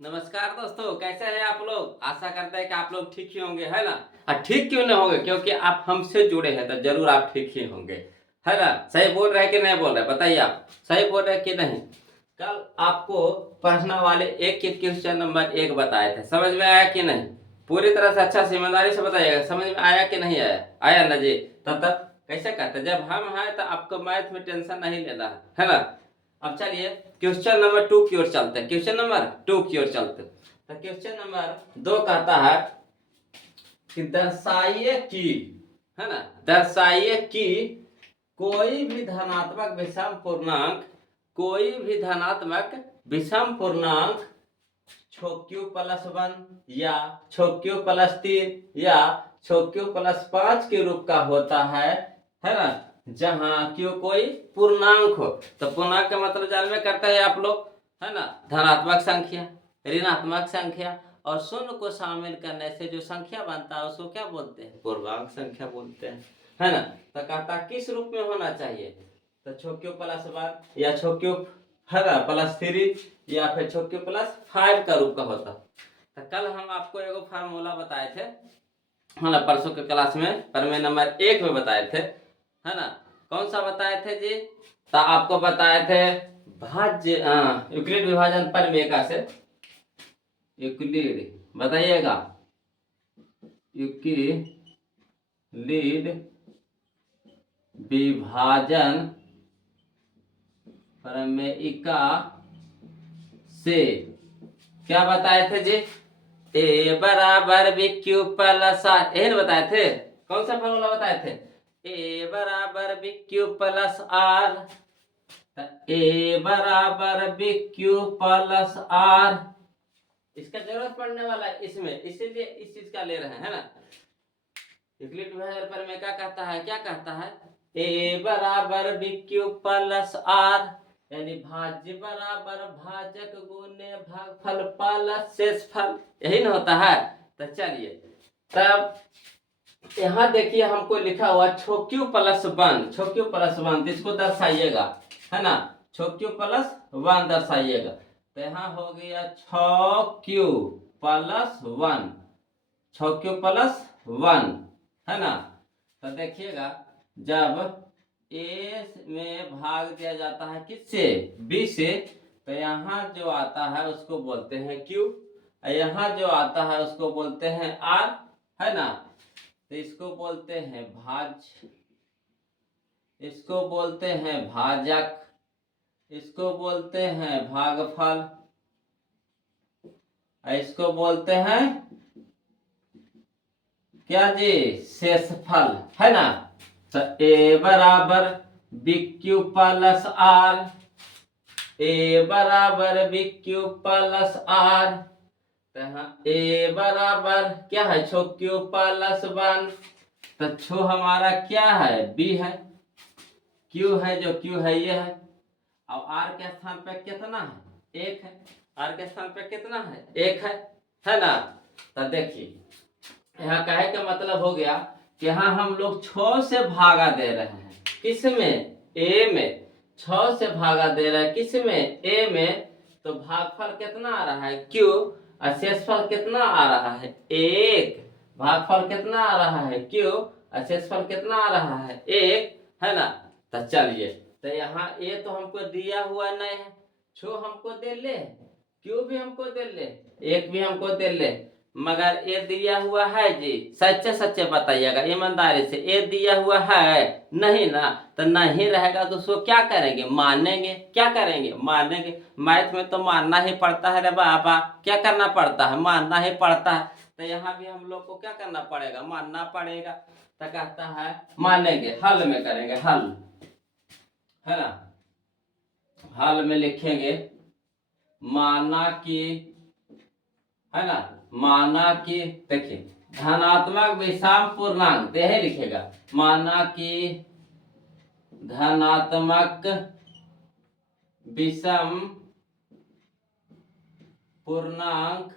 नमस्कार दोस्तों, कैसे हैं आप लोग। आशा करते हैं कि आप लोग ठीक ही होंगे, है ना। ठीक क्यों नहीं होंगे, क्योंकि आप हमसे जुड़े हैं तो जरूर आप ठीक ही होंगे, है ना। सही बोल रहे हैं कि नहीं बोल रहे, बताइए आप सही बोल रहे हैं कि नहीं। कल आपको पढ़ने वाले एक के क्वेश्चन नंबर 1 बताए थे, समझ में आया कि नहीं। पूरी तरह से अच्छा से ईमानदारी से बताइएगा, समझ में आया कि नहीं आया। आया ना जी। तब कैसे कहते, जब हम हैं तो आपको मैथ में टेंशन नहीं लेना है ना। अब चलिए क्वेश्चन नंबर 2 की ओर चलते हैं। क्वेश्चन नंबर 2 की ओर चलते हैं। तो क्वेश्चन नंबर 2 कहता है कि दर्शाइए कि, है ना, दर्शाइए कि कोई भी धनात्मक विषम पूर्णांक, कोई भी धनात्मक विषम पूर्णांक q+1 या q+3 या q+5 के रूप का होता है ना। जहां क्यों कोई पूर्णांक हो, तो पूर्णांक का मतलब जानवे करते हैं आप लोग, है ना। धनात्मक संख्या, ऋणात्मक संख्या और शून्य को शामिल करने से जो संख्या बनता है उसको क्या बोलते हैं, पूर्णांक संख्या बोलते हैं, है ना। तो कहता किस रूप में होना चाहिए, तो q+1 या q+3 या फिर q+5 का रूप का होता। तो कल हम आपको एगो फार्मूला बताए थे, है ना, परसों के क्लास में प्रमेय नंबर 1 में बताए थे, है ना। कौन सा बताए थे जी, तो आपको बताए थे भाज्य यूक्लिड विभाजन प्रमेय का से, यूक्लिड बताइएगा, यूक्लिड विभाजन प्रमेयिका से क्या बताए थे जी, ए बराबर बी क्यू प्लस आर, यही बताए थे। कौन सा फॉर्मूला बताए थे, ए बराबर बी क्यू प्लस आर, ए बराबर बी क्यू प्लस आर। इसका जरूरत पड़ने वाला है इसमें, इसीलिए इस चीज का ले रहे हैं, है ना। यूक्लिड विभाजन प्रमेय क्या कहता है, क्या कहता है, ए बराबर बी क्यू प्लस आर, यानी भाज्य बराबर भाजक गुने भागफल प्लस शेषफल, यही ना होता है। तो चलिए तब यहाँ देखिए हमको लिखा हुआ q+1, इसको दर्शाइएगा, है ना, q+1 दर्शाइएगा। तो यहाँ हो गया 6q+1, 6q+1, है ना। तो देखिएगा जब a में भाग दिया जाता है किससे, b से, तो यहाँ जो आता है उसको बोलते हैं q, यहाँ जो आता है उसको बोलते हैं r, है ना। तो इसको बोलते हैं भाज्य, इसको बोलते हैं भाजक, इसको बोलते हैं भागफल, इसको बोलते हैं क्या जी, शेषफल, है ना। तो ए बराबर बी क्यू प्लस आर, ए बराबर बी क्यू प्लस आर, ए बराबर क्या है, q+1, तो छो हमारा क्या है, बी है, क्यू है, जो क्यू है ये है, और आर के स्थान पे कितना है, 1 है, आर के स्थान पे कितना है, 1 है ना। तो देखिए यहाँ कहे का मतलब हो गया कि यहाँ हम लोग 6 से भागा दे रहे हैं, किसमें, ए में, 6 से भागा दे रहे हैं किसमें, ए में। तो भागफल कितना आ रहा है, क्यू, और शेषफल कितना आ रहा है, 1। भागफल कितना आ रहा है, क्यू, और शेषफल कितना आ रहा है, 1, है ना। तो चलिए, तो यहाँ ए तो हमको दिया हुआ नहीं है, छो हमको दे ले, क्यू भी हमको दे ले, 1 भी हमको दे ले, मगर ए दिया हुआ है जी, सच्चे सच्चे बताइएगा ईमानदारी से, ए दिया हुआ है नहीं ना। तो नहीं रहेगा तो उसको क्या करेंगे, मानेंगे, क्या करेंगे, मानेंगे। मैथ में तो मानना ही पड़ता है रे बाबा, क्या करना पड़ता है, मानना ही पड़ता है। तो यहाँ भी हम लोग को क्या करना पड़ेगा, मानना पड़ेगा। तो कहता है मानेंगे, हल में करेंगे, हल, है ना। हल में लिखेंगे माना कि, है ना, माना कि, देखिए धनात्मक विषम पूर्णांक यही लिखेगा, माना कि धनात्मक विषम पूर्णांक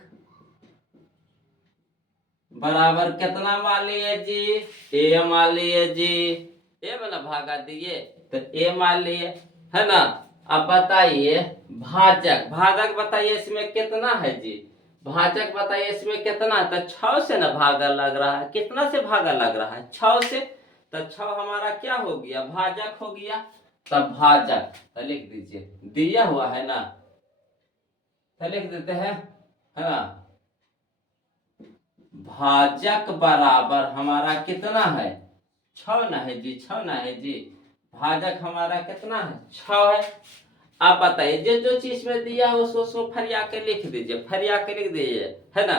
बराबर कितना मान लिए जी, ए मान लिए जी, ए वाला भागा दिए तो ए मान लिए, है ना। अब बताइए भाजक, भाजक बताइए इसमें कितना है जी, भाजक बताइए इसमें कितना है, तो 6 से ना भागा लग रहा है, कितना से भागा लग रहा है, 6 से। तो 6 हमारा क्या हो गया, भाजक हो गया। तब भाजक तो लिख दीजिए, दिया हुआ है ना, तो लिख देते हैं, है ना, भाजक बराबर हमारा कितना है, 6 ना है जी, 6 ना है जी, भाजक हमारा कितना है, 6 है। आप बताइए जो जो चीज में दिया है उसको फरिया के लिख दीजिए, फरिया के लिख दीजिए, है ना।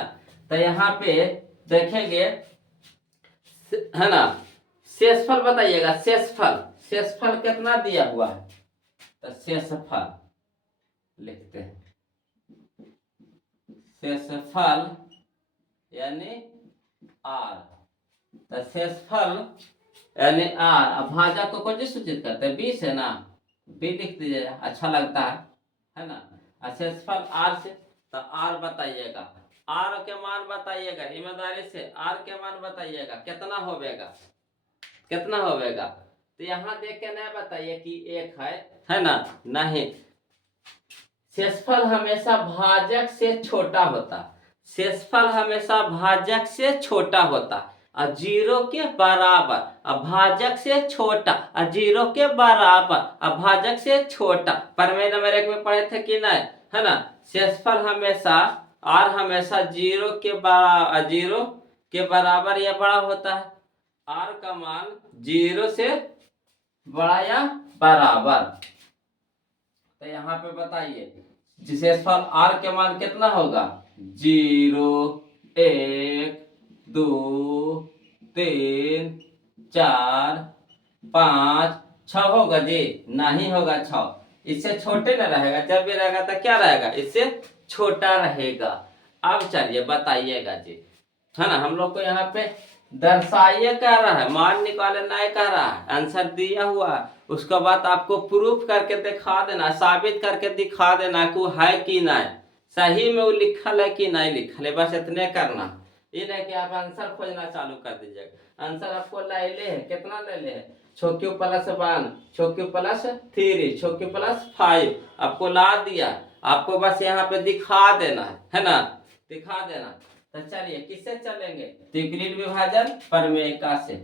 तो यहाँ पे देखेंगे, है ना, शेषफल बताइएगा, शेषफल, शेषफल कितना दिया हुआ है, तो शेषफल लिखते हैं, शेषफल यानी आर, तो शेषफल यानी आर। अब भाजक को कौन सूचित करते हैं, 20 है ना, बी लिख दीजिए, अच्छा लगता है ना। शेषफल आर से, तो आर बताइएगा, आर के मान बताइएगा, ईमानदारी से आर के मान बताइएगा कितना होवेगा, कितना होवेगा। तो यहाँ देख के नहीं बताइए कि 1 है ना, नहीं, शेषफल हमेशा भाजक से छोटा होता, शेषफल हमेशा भाजक से छोटा होता, और 0 के बराबर, और भाजक से छोटा, और 0 के बराबर, और भाजक से छोटा। प्रमेय नंबर 1 में पढ़े थे कि नहीं, है ना। शेषफल हमेशा, आर हमेशा 0 के बराबर, 0 के बराबर या बड़ा होता है, आर का मान 0 से बड़ा या बराबर। तो यहाँ पे बताइए शेषफल आर के मान कितना होगा, 0, 1, 2, 3, 4, 5, 6 होगा जी, नहीं होगा 6, इससे छोटे न रहेगा, जब भी रहेगा तो क्या रहेगा, इससे छोटा रहेगा। अब चलिए बताइएगा जी, है ना, हम लोग को यहाँ पे दर्शाइए कह रहा है, मान निकाले नहीं कह रहा है, आंसर दिया हुआ है, उसके बाद आपको प्रूफ करके दिखा देना, साबित करके दिखा देना कि वो है कि नहीं, सही में वो लिखल है कि नहीं लिखल है, बस इतने करना। ये नहीं कि आप आंसर खोजना चालू कर दीजिएगा। आंसर आपको ले ले है, कितना ले ले है, छोक्यू प्लस 1, छोक्यू प्लस 3, छोक्यू प्लस 5, आपको ला दिया, आपको बस यहाँ पे दिखा देना है ना, दिखा देना। तो चलिए किससे चलेंगे, यूक्लिड विभाजन प्रमेयिका से,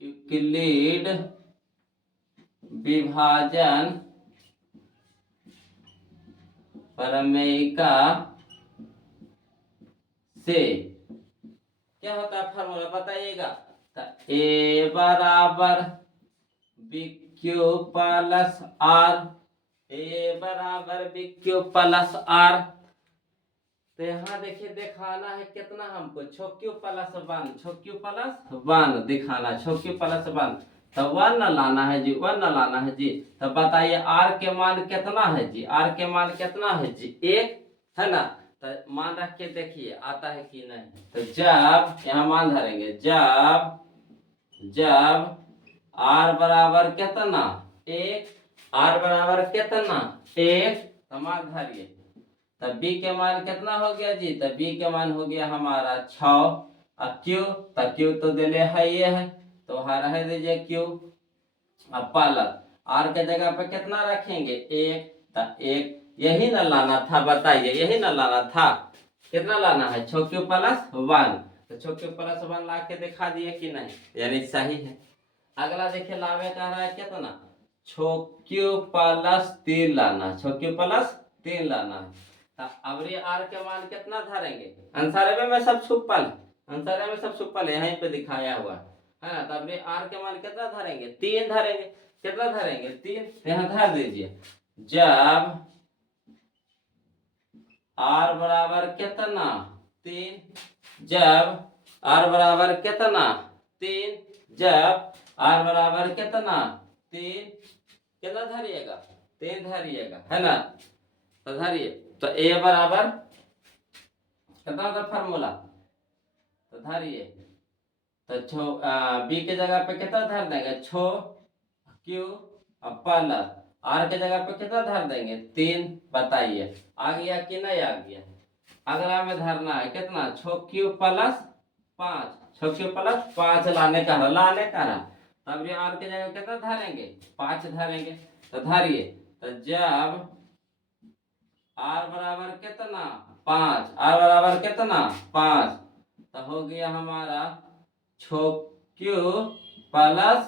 यूक्लिड विभाजन प्रमेयिका से क्या होता है फॉर्मूला बताइएगा, तो ए बराबर बी क्यू प्लस आर, ए बराबर बी क्यू प्लस आर। तो यहाँ देखिए दिखाना है कितना हमको, छोक्यू प्लस 1, छोक्यू प्लस 1 दिखाना, छोक्यू प्लस 1, तो 1 न लाना है जी, 1 न लाना है जी। तो बताइए आर के मान कितना है जी, आर के मान कितना है जी, 1 है ना। तो मान रख के देखिए आता है कि नहीं, तो जब यहाँ मान धरेंगे, जब जब आर बराबर कितना 1, आर बराबर कितना 1, तो मान धरिए, तब बी के मान कितना हो गया जी, तब बी के मान हो गया हमारा 6, अब क्यू, तब क्यू तो दिले है ये है, तो वहां रह दीजिए क्यू। अब पालक आर के जगह पे कितना रखेंगे 1, तब 1 यही ना लाना था, बताइए यही ना लाना था, कितना लाना है, छोक्यू प्लस 1, तो छोक्यू प्लस 1 ला के दिखा दिए कि नहीं, यानी सही है। अगला देखिए लावे कह रहा है कितना, छोक्यू प्लस 3 लाना, छोक्यू प्लस 3 लाना है। अब ये आर के मान कितना धरेंगे, आंसर में सब छुपल, आंसर में सब छुपल है, यहीं पे दिखाया हुआ है ना। तब ये आर के मान कितना धरेंगे, 3 धरेंगे, कितना धरेंगे 3, यहाँ धर दीजिए। जब आर बराबर कितना 3, जब आर बराबर कितना 3, जब आर बराबर कितना 3, कितना धरिएगा 3 धरिएगा, है ना। तो धरिए, तो ए बराबर कितना होगा फार्मूला, तो धरिए, तो बी के जगह पे कितना धर देंगे, छो क्यू प्लस आर के जगह पे कितना धर देंगे 3, बताइए आ गया कि नहीं आ गया। अगला में धरना है कितना, छो क्यू प्लस 5, छो क्यू प्लस 5 लाने का रहा, तब ये आर के जगह कितना धरेंगे, 5 धरेंगे। तो धरिए, तो जब आर बराबर कितना 5, आर बराबर कितना 5, तो हो गया हमारा 6q plus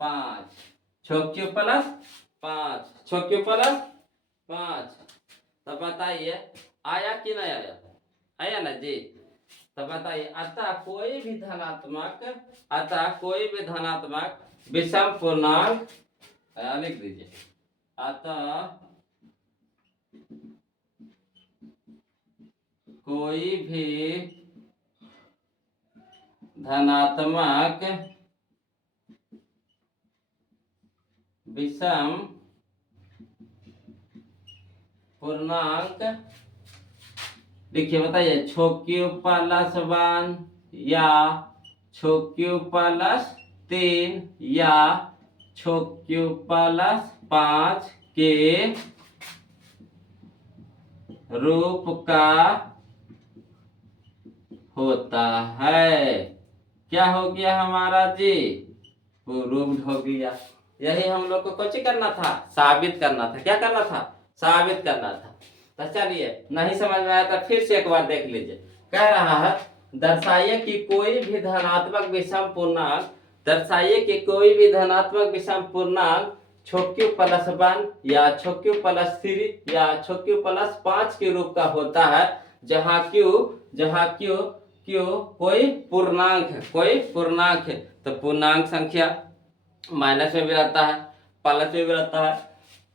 5, 6q plus 5, 6q plus 5। तो बताइए आया कि नहीं आया, आया ना जी। तो बताइए अतः कोई भी धनात्मक विषम पूर्णांक, लिख दीजिए, अतः कोई भी धनात्मक विषम पूर्णांक, देखिए बताइए 6q प्लस 1 या 6q प्लस 3 या 6q प्लस 5 के रूप का होता है। क्या हो गया हमारा जी, रूप हो गया। यही हम लोग को कुछ करना था, साबित करना था। क्या करना था, साबित करना था। तो चलिए, नहीं समझ में आया तो फिर से एक बार देख लीजिए। कह रहा है दर्शाइए कि कोई भी धनात्मक विषम पूर्णांक, दर्शाइए कि कोई भी धनात्मक विषम पूर्णांक 6q प्लस 1 या 6q प्लस 3 या 6q प्लस 5 के रूप का होता है, जहाँ q कोई पूर्णांक है, कोई पूर्णांक है। तो पूर्णांक संख्या माइनस में भी रहता है, प्लस में भी रहता है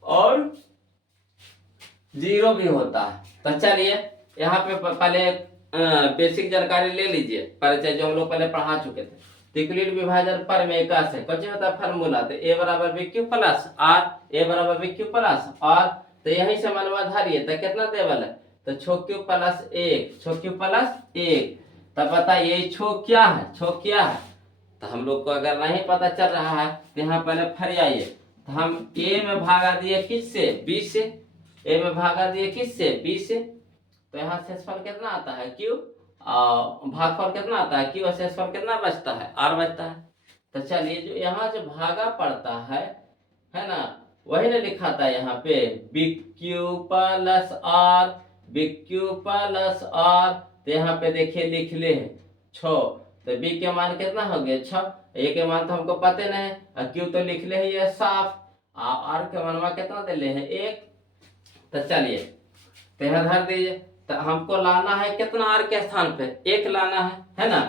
और 0 भी होता है। तो चलिए यहाँ पे पहले बेसिक जानकारी ले लीजिए, परिचय जो हम लोग पहले पढ़ा चुके थे। त्रिकोणीय विभाजन परमेका से कुछ होता है फार्मूला, तो a बराबर bq प्लस r, a बराबर bq प्लस r। तो यही से मनवा धारिए तो कितना देवल है, तो 6q प्लस 1, 6q प्लस 1। तब बताइए छो क्या है, छो क्या है। तो हम लोग को अगर नहीं पता चल रहा है तो यहाँ पहले फरियाइए। तो हम a में भागा दिए किससे, 20 से, a में भागा दिए किससे, 20 से। तो यहाँ शेषफल कितना आता है q, भागफल कितना आता है q, और शेषफल कितना बचता है r बचता है। तो चलिए जो यहाँ जो भागा पड़ता है ना, वही ना लिखा था यहाँ पे bq plus r, bq plus r। तो यहाँ पे देखिए लिख ले 6, तो b के मान कितना हो गया 6, a के मान तो हमको पता नहीं है, और q तो लिख ले है ये साफ, r के मानवा कितना दे ले है 1। तो चलिए तो यहाँ धर दीजिए। तो हमको लाना है कितना r के स्थान पे 1 लाना है ना।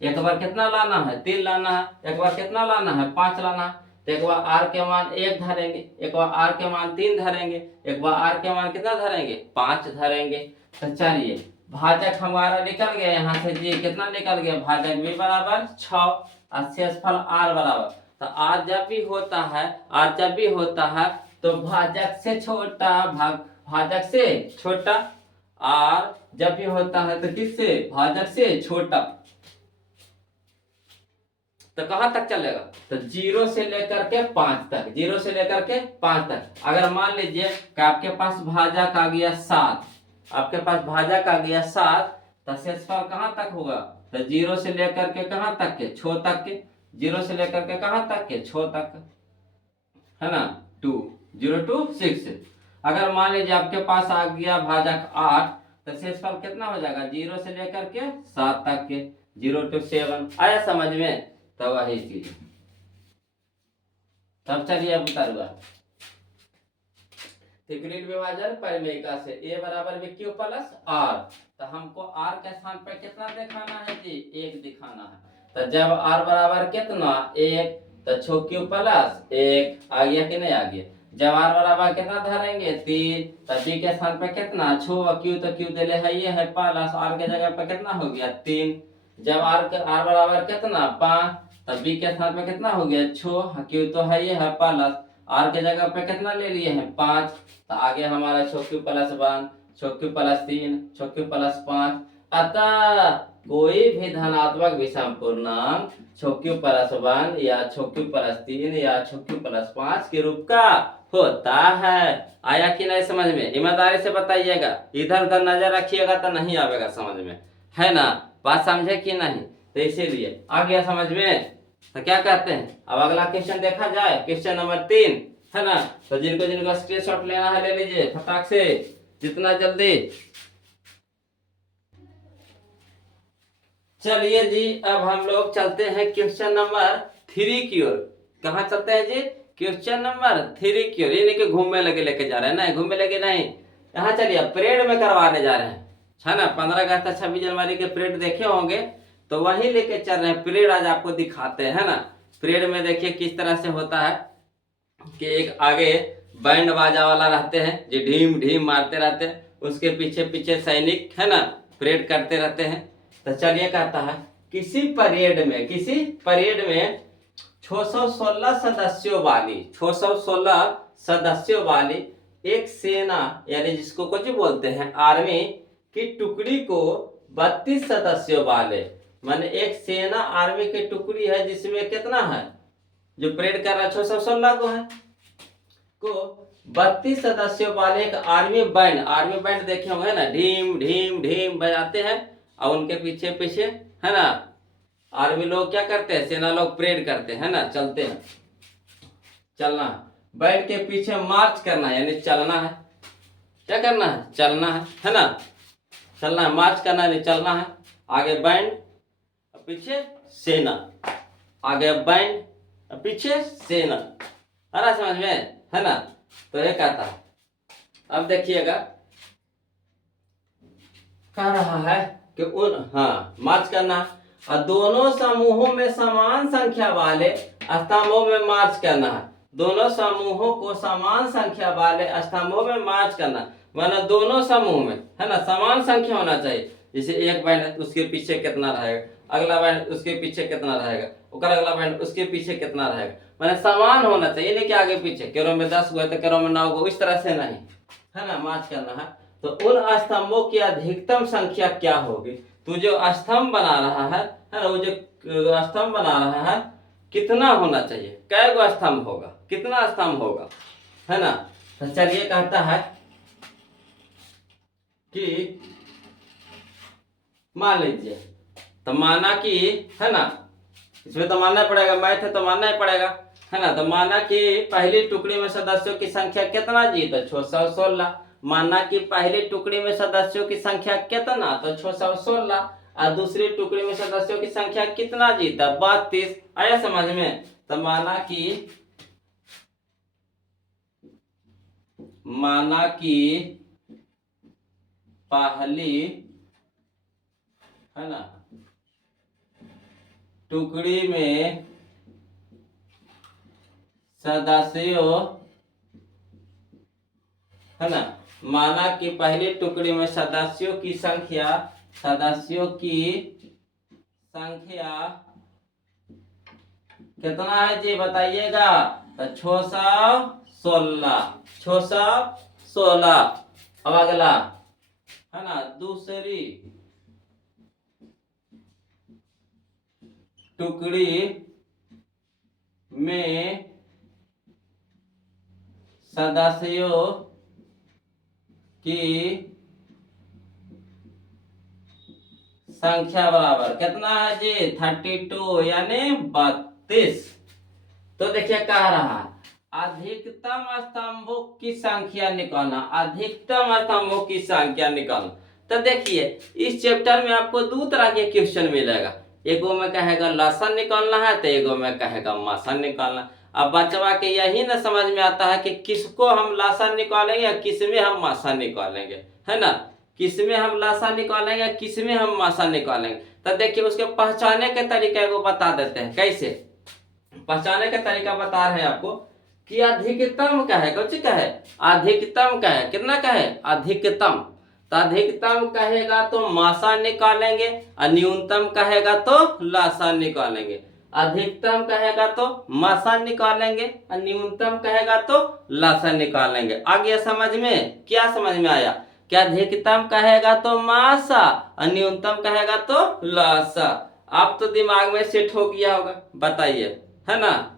एक बार कितना लाना है 3 लाना है, एक बार कितना लाना है 5 लाना है। तो एक बार r के मान 1 धरेंगे, एक बार r के मान 3 धरेंगे, एक बार r के मान कितना धरेंगे 5 धरेंगे। तो चलिए भाजक हमारा निकल गया यहाँ से जी, कितना निकल गया, भाजक b बराबर 6 और शेषफल r बराबर। तो r जब भी होता है तो भाजक से छोटा, भाजक से छोटा, r जब भी होता है तो किससे, भाजक से छोटा। तो कहां तक चलेगा, तो 0 से लेकर के 5 तक, 0 से लेकर के 5 तक। अगर मान लीजिए कि आपके पास भाजक आ गया 7, आपके पास भाजक आ गया 7, तो शेषफल कहां तक होगा, तो 0 से लेकर के कहां तक के 6 तक के, 0 से लेकर के कहां तक के 6 तक, है ना 2, 0 to 6। अगर मान लीजिए आपके पास आ गया भाजक 8, तो शेषफल कितना हो जाएगा 0 से लेकर के 7 तक के, 0 to 7। आया समझ में, तो वही चीज। तब चलिए अब उतारुआ त्रिकोणीय विभाजन परिमेयिका से a बराबर bq प्लस r। तो हमको r के स्थान पर कितना दिखाना है जी, 1 दिखाना है। तो जब r बराबर कितना 1, तो 6q प्लस 1 आ गया कि नहीं आ गया। जब r बराबर कितना धरेंगे 3, तो b के स्थान पर कितना 6 और q, तो q दिले है ये है प्लस, r के जगह पर कितना हो गया 3। जब r बराबर कितना 5, तो b के स्थान पर कितना हो गया 6, q तो है ये है प्लस, r के जगह पे कितना ले लिए हैं 5। तो आगे हमारा 6q plus 1, 6q plus 3, 6q plus 5। अतः कोई भी धनात्मक विषम पूर्णांक 6q प्लस 1 या 6q प्लस 3 या 6q प्लस 5 के रूप का होता है। आया कि नहीं समझ में, ईमानदारी से बताइएगा, इधर उधर नजर रखिएगा तो नहीं आएगा समझ में, है ना। बात समझे कि नहीं, तो इसीलिए आ गया समझ में। तो क्या कहते हैं। अब अगला क्वेश्चन देखा जाए, क्वेश्चन नंबर 3 है ना। तो जिनको जिनको स्क्रीनशॉट लेना है ले लीजिए फटाक से, जितना जल्दी। चलिए जी, अब हम लोग चलते हैं क्वेश्चन नंबर 3 की ओर। कहाँ चलते हैं जी, क्वेश्चन नंबर 3 की ओर। ये नहीं कि घूमने लगे लेके जा रहे हैं, नहीं घूमने लगे नहीं, यहाँ चलिए परेड में करवाने जा रहे हैं, है ना। 15 अगस्त 26 जनवरी के परेड देखे होंगे, तो वही लेके चल रहे हैं। परेड आज आपको दिखाते हैं, है ना। परेड में देखिए किस तरह से होता है कि एक आगे बैंड बाजा वाला रहते हैं जो ढीम ढीम मारते रहते हैं, उसके पीछे पीछे सैनिक, है ना, परेड करते रहते हैं। तो चलिए कहता है किसी परेड में 616 सदस्यों वाली 616 सदस्यों वाली एक सेना, यानी जिसको कुछ बोलते हैं आर्मी की टुकड़ी को 32 सदस्यों वाले, माने एक सेना आर्मी की टुकड़ी है जिसमें कितना है, जो परेड कर रहा है 616 को है, को 32 सदस्यों वाले एक आर्मी बैंड देखे होंगे ना, ढीम ढीम ढीम बजाते हैं, और उनके पीछे पीछे, है ना, आर्मी लोग क्या करते हैं, सेना लोग परेड करते हैं, है ना, चलते हैं, चलना है। बैंड के पीछे मार्च करना है, यानी चलना है। क्या करना है, चलना है ना, चलना है, मार्च करना है, चलना है। आगे बैंड, पीछे सेना, आगे बैंड, पीछे सेना, है ना, समझ में, है ना। तो ये कहता है, अब देखिएगा कह रहा है कि मार्च करना, और दोनों समूहों में समान संख्या वाले स्तंभों में मार्च करना है। दोनों समूहों को समान संख्या वाले स्तंभों में मार्च करना, माना दोनों समूह में, है ना, समान संख्या होना चाहिए। जैसे एक बैंड है उसके पीछे कितना रहेगा, अगला बैंड उसके पीछे कितना रहेगा, और अगला बैंड उसके पीछे कितना रहेगा, माने समान होना चाहिए, नहीं कि आगे पीछे केरो में 10 गो है तो केरो में 9 गो, इस तरह से नहीं, है ना, मार्च करना है। तो उन स्तंभों की अधिकतम संख्या क्या होगी, तो जो स्तंभ बना रहा है ना, वो जो स्तंभ बना रहा है कितना होना चाहिए, कै गो स्तंभ होगा, कितना स्तंभ होगा, है ना। तो चलिए कहता है कि मान लीजिए, तो माना कि, है ना, इसमें तो मानना पड़ेगा, मैथ है तो मानना ही पड़ेगा, है ना। तो माना कि पहली टुकड़ी में सदस्यों की संख्या कितना जी, तो 616। माना कि पहली टुकड़ी में सदस्यों की संख्या कितना, तो 616, और दूसरी टुकड़ी में सदस्यों की संख्या कितना जी, तो 32। आया समझ में। तो माना कि पहली, है ना, टुकड़ी में सदस्यों, है ना, माना कि पहली टुकड़ी में सदस्यों की संख्या कितना है जी, बताइएगा। तो 616। अब अगला, है ना, दूसरी टुकड़ी में सदस्यों की संख्या बराबर कितना है जी, 32, यानी 32। तो देखिए कह रहा है अधिकतम स्तंभों की संख्या निकालना, अधिकतम स्तंभों की संख्या निकालना। तो देखिए इस चैप्टर में आपको दो तरह के क्वेश्चन मिलेगा, एगो में कहेगा लसन निकालना है, तो एगो में कहेगा मासन निकालना। अब बचवा के यही ना समझ में आता है कि किसको हम लसन निकालेंगे या किसमें हम मासन निकालेंगे, है ना, किसमें हम लासा निकालेंगे किसमें हम मासा निकालेंगे। तो देखिए उसके पहचाने के तरीके को बता देते हैं। कैसे पहचाने का तरीका बता रहे हैं आपको कि अधिकतम का है, कुछ का है, अधिकतम का है, कितना का है, अधिकतम। तो अधिकतम कहेगा तो मासा निकालेंगे, और न्यूनतम कहेगा तो लासा निकालेंगे। अधिकतम कहेगा तो मासा निकालेंगे, और न्यूनतम कहेगा तो लासा निकालेंगे। आ गया समझ में, क्या समझ में आया, क्या अधिकतम कहेगा तो मासा और न्यूनतम कहेगा तो लासा। आप तो दिमाग में सेट हो गया होगा, बताइए, है ना।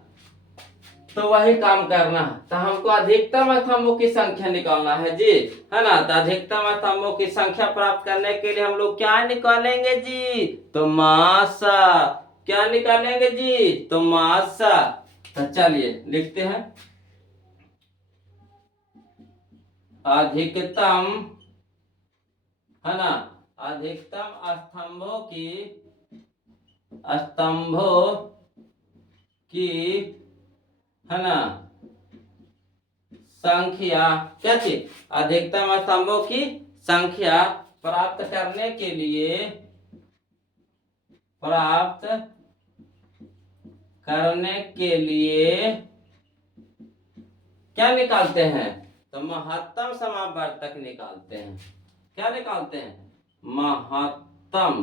तो वही काम करना है। तो हमको अधिकतम स्तंभों की संख्या निकालना है जी, है ना। तो अधिकतम स्तंभों की संख्या प्राप्त करने के लिए हम लोग क्या निकालेंगे जी, तो मासा। क्या निकालेंगे जी? तो मासा। तो चलिए लिखते हैं, अधिकतम, है ना, अधिकतम स्तंभों की, है ना, संख्या, क्या चीज? अधिकतम स्तंभों की संख्या प्राप्त करने के लिए, प्राप्त करने के लिए क्या निकालते हैं? तो महत्तम समावर्तक निकालते हैं। क्या निकालते हैं? महत्तम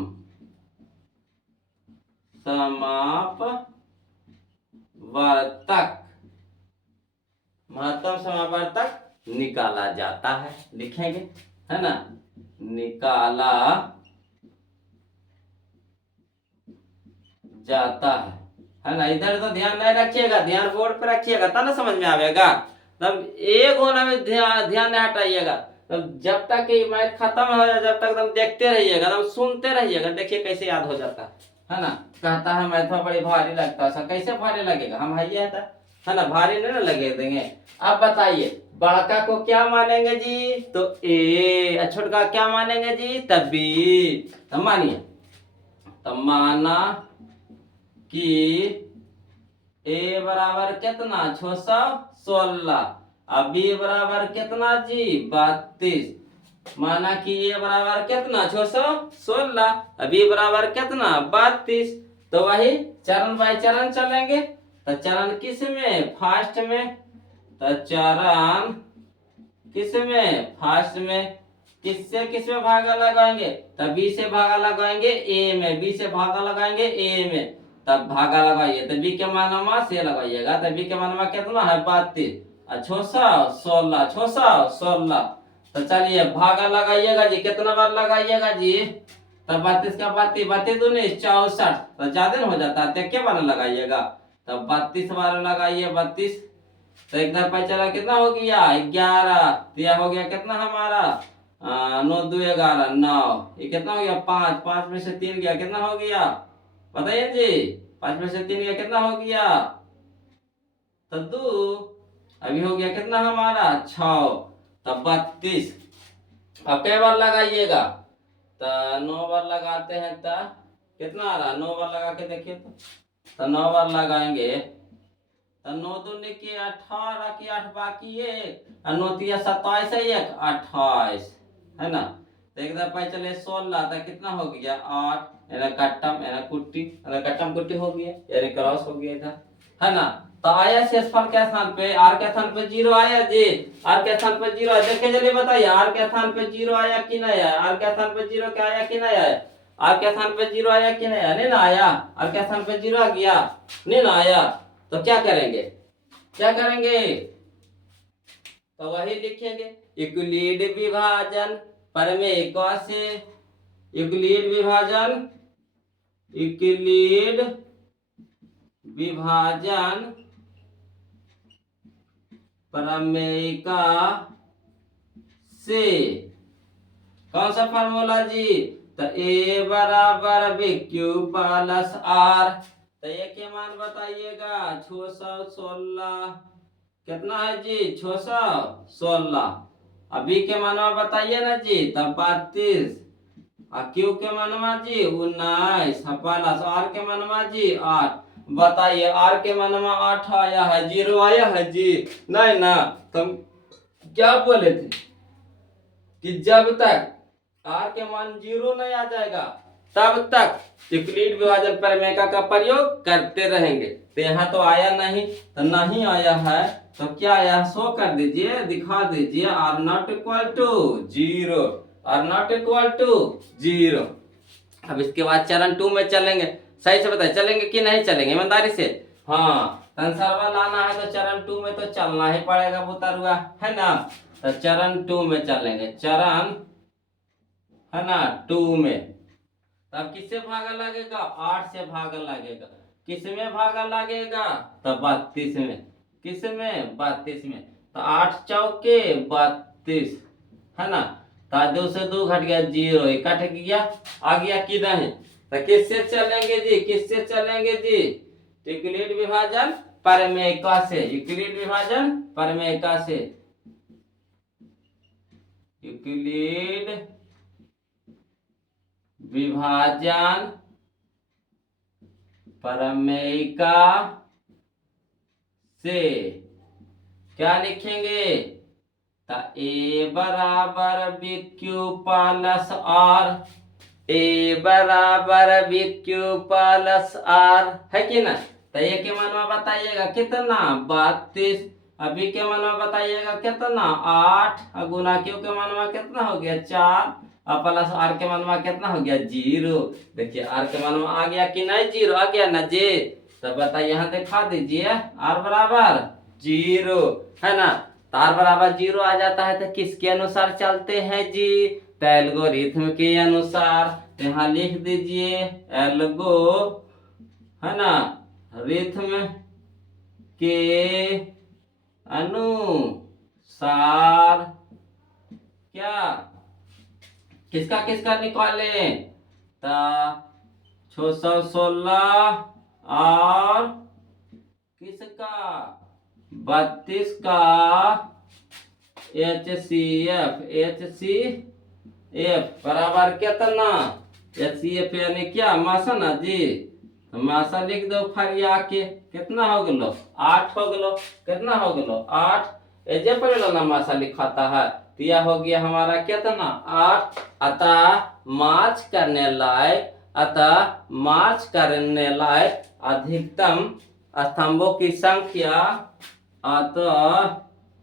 समापवर्तक, महत्तम समावर्तक निकाला जाता है, लिखेंगे, है ना, निकाला जाता है ना। इधर तो ध्यान नहीं रखिएगा, ध्यान बोर्ड पे रखिएगा तब ना समझ में आएगा। तब एक होना में ध्यान नहीं हटाइएगा। तब जब तक ये मैथ खत्म हो जाए, जब तक तुम देखते रहिएगा, तब सुनते रहिएगा, देखिए कैसे याद हो जाता है ना। कहता है मैथ में बड़ी भारी लगता है, कैसे भारी लगेगा? हम है ना, भारी नहीं ना लगे देंगे। अब बताइए, बड़का को क्या मानेंगे जी? तो ए, छोटका क्या मानेंगे जी? तब बी। तो मानिए, तो माना कि ए बराबर कितना? 616। अब बी बराबर कितना जी? 32। माना कि ए बराबर कितना? 616। अब बी बराबर कितना? 32। तो वही चरण बाय चरण चलेंगे। तो चरण किस में? फास्ट में। तो चरण किस में? फास्ट में। किससे किस में भागा लगाएंगे? तब बी से भागा लगाएंगे ए में, बी से भागा लगाएंगे ए में, तब भागा लगाइए। तो बी के मानमा से लगाइएगा। तो बी के मानमा कितना है? 32। 616, 616। तो चलिए भागा लगाइएगा जी, कितना बार लगाइएगा जी? तब 32 का 32, 32 दूनी 64। तो ज्यादा हो जाता है, तो क्या बार लगाइएगा? तब 32 बार लगाइए, 32। तो एक दर पे चला, कितना हो गया? 11। तो यह हो गया कितना हमारा? 9 2 11 9। ये कितना हो गया? 5। 5 में से 3 गया, कितना हो गया बताइए जी? 5 में से 3 गया, कितना हो गया? तो 2। अभी हो गया कितना हमारा? 6। तब 32। अब कई बार लगाइएगा? तो 9 बार लगाते हैं तो कितना आ रहा? 9 बार लगा के देखिए तो 9 बार लगाएंगे तो 9 दूनी के 18 की 8 बाकी है, 9 तिया 27 है, 1 28, है ना। तो एक दफा चले 16, तो कितना हो गया? 8। यानी कट्टम, यानी कुट्टी, यानी कट्टम कुट्टी हो गया, यानी क्रॉस हो गया इधर, है ना। तो आया शेषफल के स्थान पे, आर के स्थान पे 0 आया जी। आर के स्थान पे 0 आया, देखिए चलिए बताइए, आर के स्थान पे 0 आया कि नहीं आया? आर के स्थान पे 0 क्या आया कि नहीं आया? आर के स्थान पे 0 आया कि नहीं आया? नहीं ना आया। आर के स्थान पे 0 आ गया, नहीं ना आया। तो क्या करेंगे? क्या करेंगे? तो वही लिखेंगे, यूक्लिड विभाजन प्रमेय से, यूक्लिड विभाजन, यूक्लिड विभाजन प्रमेय से कौन सा फार्मूला जी? तो ए बराबर बी क्यू प्लस आर। तो ये के मान बताइएगा? 616। कितना है जी? 616। अभी के मानवा बताइए ना जी? तब 32। क्यू के मानवा जी? 19। प्लस आर के मानवा जी? 8। बताइए, आर के मानवा 8 आया है, 0 आया है जी? नहीं ना। तुम क्या बोले थे कि जब तक आर के मान 0 नहीं आ जाएगा तब तक यूक्लिड विभाजन प्रमेय का प्रयोग करते रहेंगे। तो यहाँ तो आया नहीं, तो नहीं आया है तो क्या आया? शो कर दीजिए, दिखा दीजिए, r not equal to 0, r not equal to 0। अब इसके बाद चरण 2 में चलेंगे। सही से बताइए, चलेंगे कि नहीं चलेंगे ईमानदारी से? हाँ, कंसर्वा लाना है तो चरण 2 में तो चलना ही पड़ेगा बुतरुआ, है ना। तो चरण 2 में चलेंगे, चरण, है ना, 2 में। तब किससे भागा लगेगा? 8 से भागा लगेगा। किस में भागा लगेगा? तो 32 में। किस में? 32 में। तो 8 चौके 32, है ना। तो 2 से 2 घट गया 0, कट गया, आ गया कि नहीं? तो किससे चलेंगे जी, किससे चलेंगे जी? यूक्लिड विभाजन प्रमेयिका से, यूक्लिड विभाजन प्रमेयिका से, यूक्लिड विभाजन प्रमेयिका से क्या लिखेंगे? ए बराबर बी क्यू प्लस आर, ए बराबर बी क्यू प्लस आर, है कि ना? तो ये के मनवा बताइएगा कितना? 32। अभी के मनवा बताइएगा कितना? 8। गुना क्यू के मनवा कितना हो गया? 4। और प्लस आर के मनवा कितना हो गया? 0। देखिए आर के मनवा आ गया कि नहीं? 0 आ गया ना जी? तो बताइए, यहाँ दिखा दीजिए, आर बराबर 0 है ना? तो आर बराबर 0 आ जाता है तो किसके अनुसार चलते हैं जी? तो एल्गोरिथम के अनुसार। यहाँ लिख दीजिए एल्गो, है ना, रिथम के अनुसार क्या? किसका किसका निकाले? 616 और किसका? 32 का HCF, HCF बराबर कितना? HCF यानी क्या? मासा ना जी? मासा लिख दो फरिया के। कितना हो गलो? 8 हो गलो। कितना हो गलो? 8। एजे पर ना मासा लिखाता है, तो यह हो गया हमारा कितना? 8। अतः मार्च करने लायक, अतः मार्च करने लायक अधिकतम स्तंभों की संख्या, अतः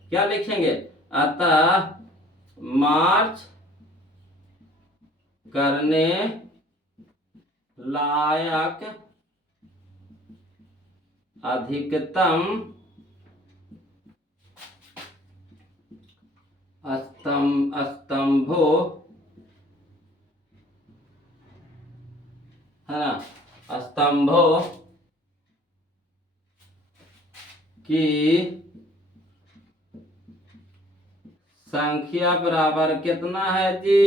क्या लिखेंगे? अतः मार्च करने लायक अधिकतम स्तंभों, है ना, स्तंभों की संख्या बराबर कितना है जी?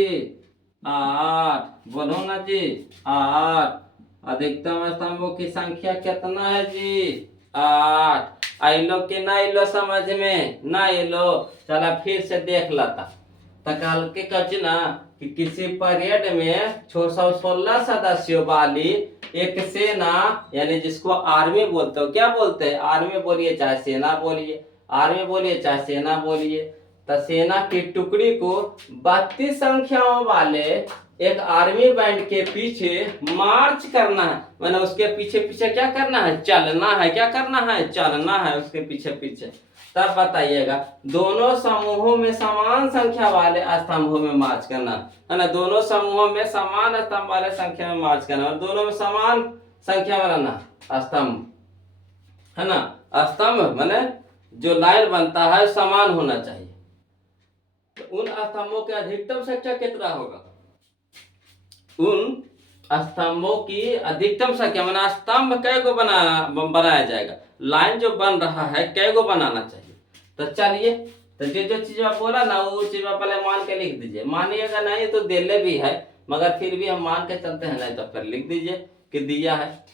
8। बोलो ना जी, 8। अधिकतम स्तंभों की संख्या कितना है जी? 8। आइलो कि ना आइलो समझ में? ना आइलो? चला फिर से देख लेता। तो कल के कच ना कि किसी परेड में 616 सदस्यों वाली एक सेना, यानी जिसको आर्मी बोलते हो, क्या बोलते हैं? आर्मी बोलिए चाहे सेना बोलिए, आर्मी बोलिए चाहे सेना बोलिए। तो सेना की टुकड़ी को 32 संख्याओं वाले एक आर्मी बैंड के पीछे मार्च करना है। मैंने उसके पीछे पीछे क्या करना है? चलना है। क्या करना है? चलना है उसके पीछे पीछे। तब बताइएगा, दोनों समूहों में समान संख्या वाले स्तंभों में मार्च करना है ना? दोनों समूहों में समान स्तंभ वाले संख्या में मार्च करना, और दोनों में समान संख्या वाला स्तंभ, है ना? स्तंभ माने जो लाइन बनता है समान होना चाहिए। तो उन स्तंभों की अधिकतम संख्या कितना होगा? उन स्तंभों की अधिकतम संख्या, माना स्तंभ कै गो बनाया जाएगा, लाइन जो बन रहा है कै गो बनाना चाहिए? तो चलिए, तो जो चीज आप बोला ना वो चीज आप पहले मान के लिख दीजिए। मानिएगा नहीं तो दिले भी है, मगर फिर भी हम मान के चलते हैं, नहीं तो फिर लिख दीजिए कि दिया है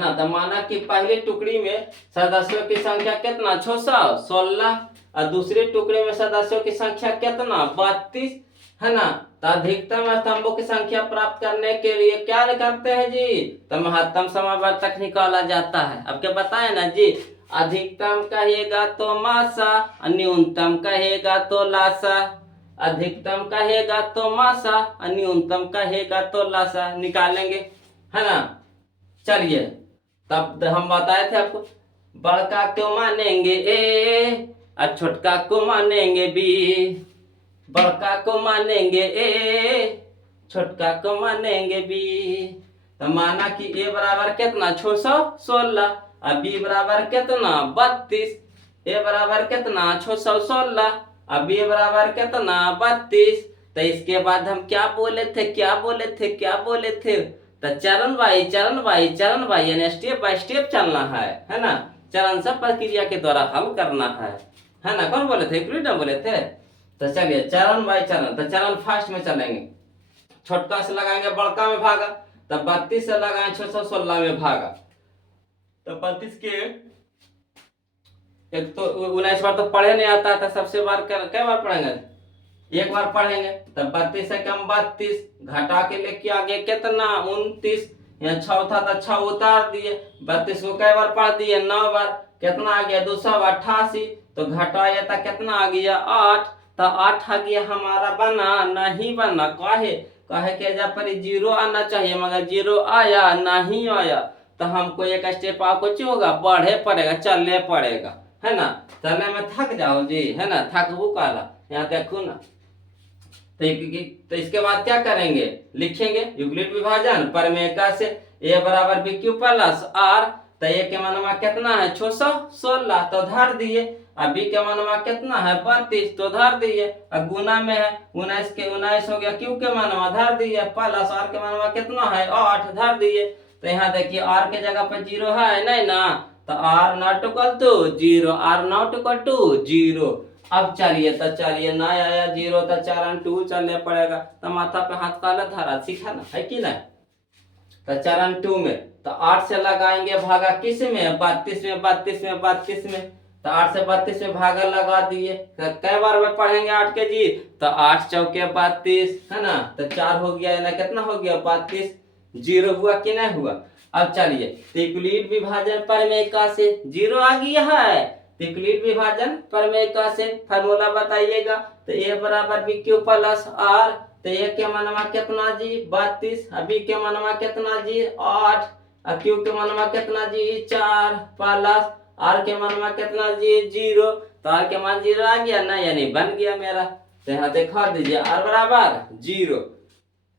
ना? तो माना कि पहली टुकड़ी में सदस्यों की संख्या कितना? 616। और दूसरी टुकड़ी में सदस्यों की संख्या कितना? 32, है ना? तो अधिकतम स्तंभों की संख्या प्राप्त करने के लिए क्या करते हैं जी? तो महत्तम समावर्तक निकाला जाता है। अब क्या बताए ना जी? अधिकतम कहेगा तो मासा, न्यूनतम कहेगा तो लासा। अधिकतम कहेगा तो मासा, न्यूनतम कहेगा तो लासा। निकालेंगे, है ना? चलिए, तब हम बताए थे आपको, बड़का को मानेंगे ए और छोटका को मानेंगे बी। बड़का को मानेंगे ए, छोटका को मानेंगे बी। तो माना कि ए बराबर कितना? 616। और बी बराबर कितना? 32। ए बराबर कितना? 616। और बी बराबर कितना? 32। तो इसके बाद हम क्या बोले थे? क्या बोले थे? क्या बोले थे? तो चरण बाई चरण बाई चरण बाई, यानी स्टेप बाय स्टेप चलना है ना? चरण सब प्रक्रिया के द्वारा हल करना है ना? कौन बोले थे? यूक्लिड बोले थे। तो चलिए चरण बाई चरण। तो चरण फर्स्ट में चलेंगे, छोटका से लगाएंगे बड़का में भागा। तब 32 से लगाए 616 में भागा, तो 32 के एक तो 19 बार तो पढ़े नहीं आता था, सबसे बार कई बार पढ़ेंगे, एक बार पढ़ेंगे। तब 32 से कम 32 घटा के लेके आगे कितना 29, यहाँ 6 था तो 6 उतार दिए, 32 को कई बार पढ़ दिए 9 बार, कितना आ गया 288, तो घटाया था कितना आ गया 8, तो 8 आ गया हमारा, बना नहीं बना, काहे काहे के जब पर 0 आना चाहिए मगर 0 आया नहीं आया, तो हमको एक स्टेप आपको चाहिए होगा, बढ़े पड़ेगा, चलने पड़ेगा, है ना। चलने में थक जाओ जी, है ना, थकबू काला, यहाँ देखो ना। तो इसके बाद क्या करेंगे, लिखेंगे यूक्लिड विभाजन प्रमेय का से a बराबर बी क्यू प्लस आर, तो a के मानमा कितना है 616, तो धर दिए, अब b के मानमा कितना है 32, तो धर दिए, अब गुना में है 19 के 19 हो गया, q के मानमा धर दिए, प्लस r के मानमा कितना है 8, धर दिए। तो यहाँ देखिए r के जगह पर 0 है नहीं ना, तो r not equal to 0, r not equal to 0। अब चलिए तो चलिए ना आया 0 तो 4 2 चलने पड़ेगा, तो माथा पे हाथ काला धारा, सीखा ना है कि नहीं। तो 4 2 में तो 8 से लगाएंगे भागा किस में 32 में, 32 में 32 में, तो 8 से 32 में भागा लगा दिए, तो कई बार में पढ़ेंगे 8 के जी, तो 8 चौके 32 है ना, तो 4 हो गया ना, कितना हो गया 32, 0 हुआ कि नहीं हुआ। अब चलिए यूक्लिड विभाजन प्रमेय का से 0 आ गया है, यूक्लिड विभाजन प्रमेय का से फार्मूला बताइएगा, तो a बराबर बी क्यू प्लस आर, तो a के मानमा कितना जी 32, b के मानमा कितना जी 8, q के मानमा कितना जी 4, प्लस r के मानमा कितना जी 0, तो r के मान 0 आ गया ना, यानी बन गया मेरा। तो यहाँ दिखा दीजिए r बराबर 0,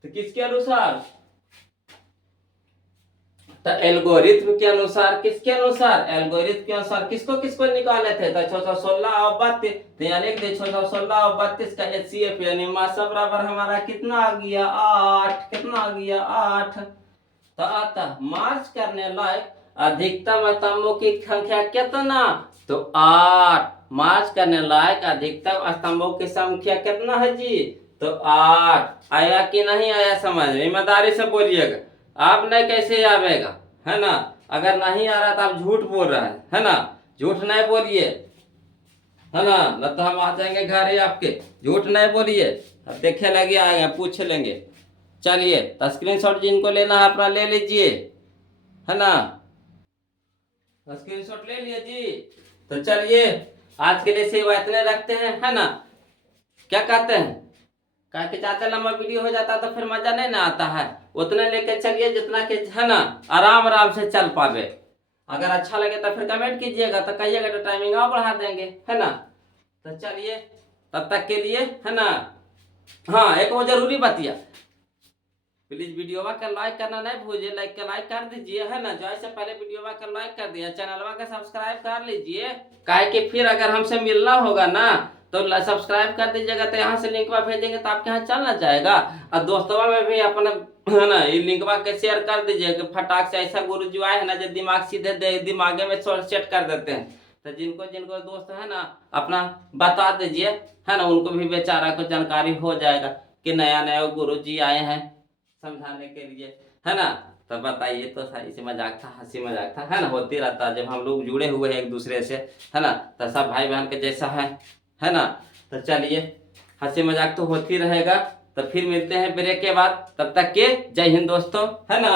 तो किसके अनुसार, तो एल्गोरिथ्म के अनुसार, किसके अनुसार एल्गोरिथ्म के अनुसार, किसको किसको निकाले थे, तो 616 और 32, तो यहाँ लिख दे 616 और 32 का HCF यानी मासा बराबर हमारा कितना आ गया 8, कितना आ गया 8। तो आता मार्च करने लायक अधिकतम स्तंभों की संख्या कितना, तो 8, मार्च करने लायक अधिकतम स्तंभों की संख्या कितना है जी, तो 8। आया कि नहीं आया समझ, ईमानदारी से बोलिएगा, आप नहीं कैसे आवेगा, है ना, अगर नहीं आ रहा तो आप झूठ बोल रहा है ना, झूठ नहीं बोलिए, है ना, न तो हम आ जाएंगे घर ही आपके, झूठ नहीं बोलिए, अब देखे लगे आएंगे पूछ लेंगे। चलिए तो स्क्रीनशॉट जिनको लेना है अपना ले लीजिए, है ना, स्क्रीनशॉट ले लिए जी। तो चलिए आज के लिए सिर्फ इतने रखते हैं, है ना, क्या कहते हैं, कहा कि ज्यादा लंबा वीडियो हो जाता तो फिर मजा नहीं ना आता है, उतने लेके चलिए जितना के है ना आराम आराम से चल पावे। अगर अच्छा लगे तो फिर कमेंट कीजिएगा, तो कहिएगा तो टाइमिंग और बढ़ा देंगे, है ना। तो चलिए तब तक के लिए, है ना, हाँ एक वो जरूरी बतिया, प्लीज वीडियो का लाइक करना नहीं भूलिए, लाइक कर दीजिए, है ना, जो ऐसे पहले वीडियो का लाइक कर दिया, चैनल का सब्सक्राइब कर लीजिए, काहे कि फिर अगर हमसे मिलना होगा ना तो सब्सक्राइब कर दीजिएगा, तो यहाँ से लिंक भेजेंगे तो आपके यहाँ चलना जाएगा, और दोस्तों में भी अपना है ना ये लिंक के शेयर कर दीजिए कि फटाक से ऐसा गुरु जो आए है ना जो दिमाग सीधे दिमागे में सेट कर देते हैं, तो जिनको जिनको दोस्त है ना अपना बता दीजिए, है ना, उनको भी बेचारा को जानकारी हो जाएगा कि नया नया गुरु जी आए हैं समझाने के लिए, है ना। तो बताइए, तो ऐसे मजाक था, हंसी मजाक था, है ना, होती रहता जब हम लोग जुड़े हुए हैं एक दूसरे से, है ना, तो सब भाई बहन के जैसा है ना। तो चलिए हंसी मजाक तो होती रहेगा, तो फिर मिलते हैं ब्रेक के बाद, तब तक के जय हिंद दोस्तों, है ना।